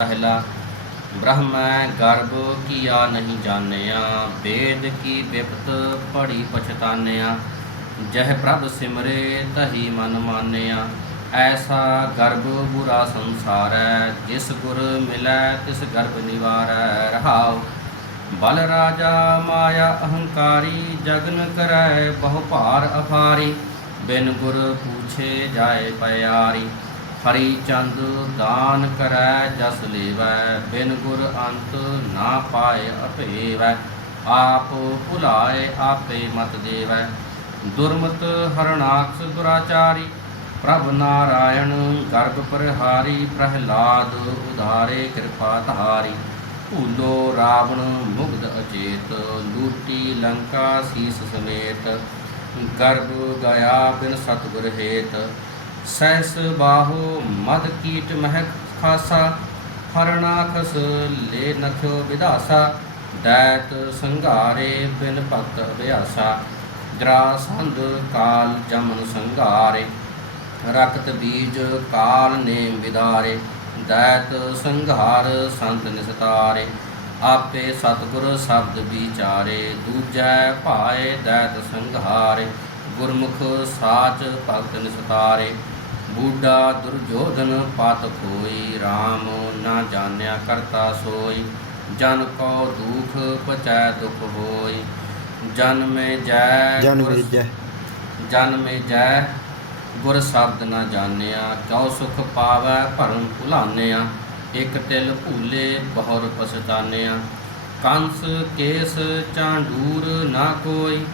ਪਹਿਲਾ, ਬ੍ਰਹਮ ਗਰਭ ਕੀਆ ਨਹੀਂ ਜਾਣਿਆ, ਵੇਦ ਕੀ ਵਿਪਤ ਪੜੀ ਪਛਤਾਨਿਆ, ਜਹ ਪ੍ਰਭ ਸਿਮਰੇ ਤਹੀ ਮਨ ਮਾਨਿਆ। ਐਸਾ ਗਰਭ ਬੁਰਾ ਸੰਸਾਰੈ ਜਿਸ ਗੁਰ ਮਿਲੈ ਤਿਸ ਗਰਭ ਨਿਵਾਰੈ, ਰਹਾਉ। ਬਲ ਰਾਜਾ ਮਾਇਆ ਅਹੰਕਾਰੀ, ਜਗਨ ਕਰੈ ਬਹੁ ਭਾਰ ਅਫਾਰੀ ਬਿਨ ਗੁਰ ਪੂਛੇ ਜਾਏ ਪਿਆਰੀ। ਹਰੀ ਚੰਦ ਦਾਨ ਕਰੈ, ਜਸ ਲੇਵੈ, ਬਿਨ ਗੁਰ ਅੰਤ ਨਾ ਪਾਏ ਅਭੇਵੈ ਆਪ ਭੁਲਾਏ, ਆਪੇ ਮਤ ਦੇਵੈ। ਦੁਰਮਤ ਹਰਨਾਕਸ਼ ਦੁਰਾਚਾਰੀ, ਪ੍ਰਭ ਨਾਰਾਇਣ ਗਰਭ ਪ੍ਰਹਾਰੀ, ਪ੍ਰਹਿਲਾਦ ਉਧਾਰੇ ਕਿਰਪਾ ਧਾਰੀ। ਭੂਲੋ ਰਾਵਣ ਮੁਗਧ ਅਚੇਤ, ਲੂਟੀ ਲੰਕਾ ਸੀਸ ਸਮੇਤ। ਗਰਭ ਗਿਆ ਬਿਨ ਸਤਿਗੁਰ ਹੇਤ ਸੈਸ ਬਾਹੋ, ਮਦ ਕੀਟ ਮਹਿਕ ਖਾਸਾ ਹਰਣਾਖਸ ਲੈ ਨਖਿਓ ਵਿਧਾਸਾ, ਦੈਤ ਸੰਘਾਰੇ ਬਿਨ ਭਗਤ ਅਭਿਆਸਾ ਗ੍ਰਾਸੰਦ ਕਾਲ ਜਮਨ ਸੰਘਾਰੇ, ਰਕਤ ਬੀਜ ਕਾਲ ਨੇਮ ਵਿਦਾਰੇ ਦੈਤ ਸੰਘਾਰ ਸੰਤ ਨਿਸਤਾਰੇ। ਆਪੇ ਸਤਿਗੁਰ ਸ਼ਬਦ ਵਿਚਾਰੇ, ਦੂਜੈ ਭਾਏ ਦੈਤ ਸੰਘਾਰੇ। ਗੁਰਮੁਖ ਸਾਚ ਭਗਤ ਨਿਸਤਾਰੇ ਬੂਢਾ ਦੁਰਜੋਧਨ ਪਤ ਕੋਈ RAM ਨਾ ਜਾਣਿਆ ਕਰਤਾ ਸੋਈ ਜਨ ਕੋ ਦੁਖ ਪਚੈ ਦੁਖ ਹੋਈ ਜਨ ਮੇ ਜੈ ਜਨ ਗੁਰ- ਵੇਜੈ ਜਨ ਮੇ ਜੈ ਗੁਰ ਸ਼ਬਦ ਨਾ ਜਾਣਿਆ ਕਿਉ ਸੁਖ ਪਾਵੈ ਭਰਮ ਭੁਲਾਨਿਆ ਇਕ ਤਿਲ ਭੂਲੇ ਬਹੁਰ ਪਛਤਾਨਿਆ ਕੰਸ ਕੇਸ ਚਾਂਡੂਰ ਨਾ ਕੋਈ।